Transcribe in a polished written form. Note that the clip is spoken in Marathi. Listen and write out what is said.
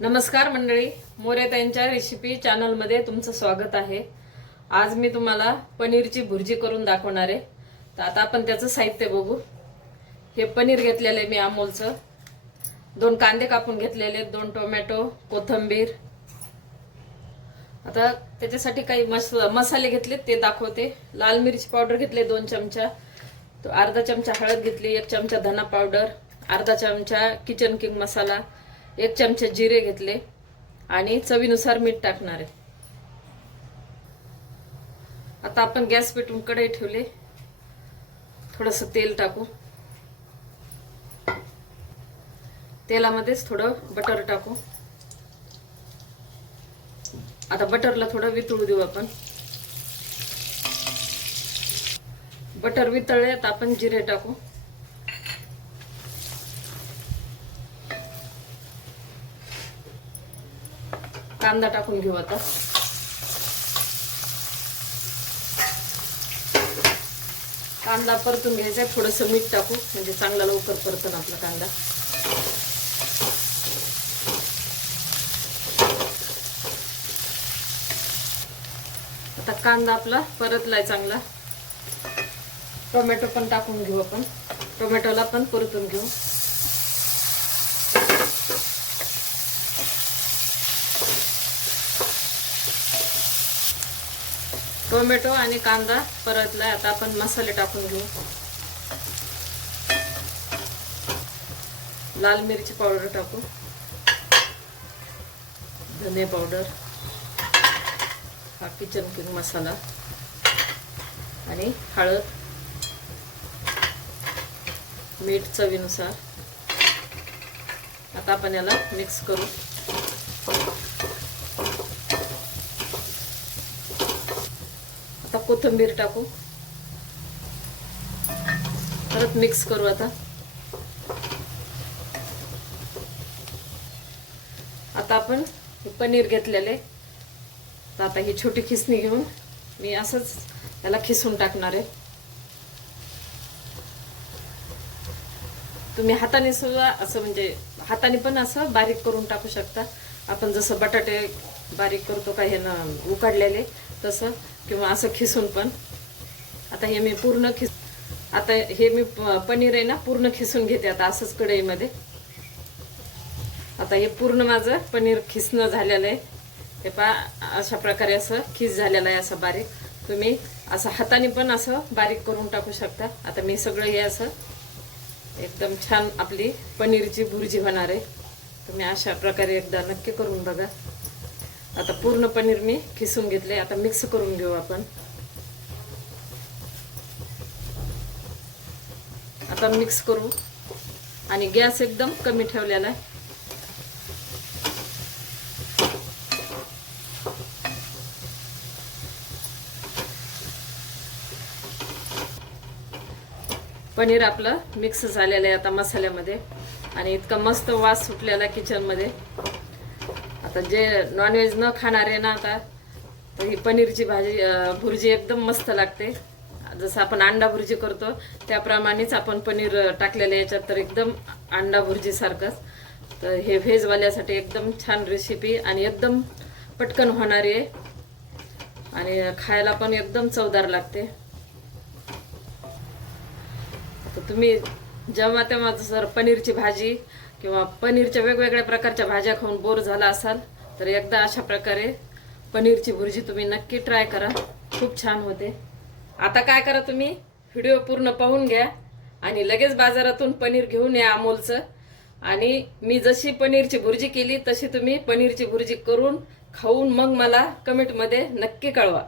नमस्कार मंडळी, मोरेताईंच्या रेसिपी चॅनलमध्ये तुमचं स्वागत आहे। आज मी तुम्हाला पनीरची भुर्जी करून दाखवणार आहे। तर आता आपण त्याचं साहित्य बघू। हे पनीर घेतलेले मी अमूलचं, 2 कांदे कापून घेतलेले, 2 टोमॅटो, कोथिंबीर। आता त्याच्यासाठी काही मसाले घेतले ते दाखवते। लाल मिरची पावडर घेतले 2 चमचा, तो अर्धा चमचा हळद घेतली, 1 चमचा धना पावडर, अर्धा चमचा किचन किंग मसाला, 1 चमचा जिरे घेतले आणि चवीनुसार मीठ टाकणार आहे। आता आपण गॅस पेटवून कढई ठेवले, थोडंसं तेल टाकू, तेलामध्येच थोडं बटर टाकू। आता बटरला थोडं वितळू देऊ आपण। बटर वितळले तर आपण जिरे टाकू, कांदा टाकून घेऊ। आता कांदा परतून घ्यायचा, थोडंसं मीठ टाकू म्हणजे चांगला लवकर परतन आपला कांदा। आता कांदा आपला परतलाय चांगला। टोमॅटो पण टाकून घेऊ आपण, टोमॅटोला पण परतून घेऊ। टोमॅटो आणि कांदा परतलाय, आता आपण मसाले टाकून घेऊ। लाल मिरची पावडर टाकू, धने पावडर, हा किचन किंग मसाला आणि हळद, मीठ चवीनुसार। आता आपण याला मिक्स करू। आता कोथिंबीर टाकू, परत मिक्स करू। आता आपण पनीर घेतलेले, तर आता ही छोटी खिसणी घेऊन मी असंच त्याला खिसून टाकणार आहे। तुम्ही हाताने सुद्धा असं म्हणजे हाताने पण असं बारीक करून टाकू शकता, आपण जसं बटाटे बारीक करतो का हे ना उकडलेले तसं, किंवा असं खिसून पण। आता हे मी पूर्ण आता हे मी पनीर आहे ना पूर्ण खिसून घेते आता असंच कढईमध्ये। आता हे पूर्ण माझं पनीर खिसणं झालेलं आहे, हे पहा अशा प्रकारे असं खिस झालेलं आहे असं बारीक। तुम्ही असं हाताने पण असं बारीक करून टाकू शकता। आता मी सगळं हे असं एकदम छान आपली पनीरची भुर्जी होणार आहे। तुम्ही अशा प्रकारे एकदा नक्की करून बघा। आता पूर्ण पनीर मी खिसून घेतले, आता मिक्स करून घेऊ आपण। आता मिक्स करू आणि गॅस एकदम कमी ठेवलेला आहे। पनीर आपलं मिक्स झालेलं आहे आता मसाल्यामध्ये, आणि इतका मस्त वास सुटलेला किचन मध्ये। आता जे नॉनव्हेज न खाणारे ना, आता तर ही पनीरची भुर्जी एकदम मस्त लागते। जसं आपण अंडा भुर्जी करतो त्याप्रमाणेच आपण पनीर टाकलेलं याच्यात, तर एकदम अंडा भुर्जी सारखंच। तर हे व्हेजवाल्यासाठी एकदम छान रेसिपी आणि एकदम पटकन होणारी आहे आणि खायला पण एकदम चवदार लागते। तर तुम्ही जेव्हा तेव्हा जर पनीरची भाजी किंवा पनीरच्या वेगवेगळ्या प्रकारच्या भाज्या खाऊन बोर झाला असाल तर एकदा अशा प्रकारे पनीरची भुर्जी तुम्ही नक्की ट्राय करा, खूप छान होते। आता काय करा, तुम्ही व्हिडिओ पूर्ण पाहून घ्या आणि लगेच बाजारातून पनीर घेऊन या अमूलचं। आणि मी जशी पनीरची भुर्जी केली तशी तुम्ही पनीरची भुर्जी करून खाऊन मग मला कमेंटमध्ये नक्की कळवा।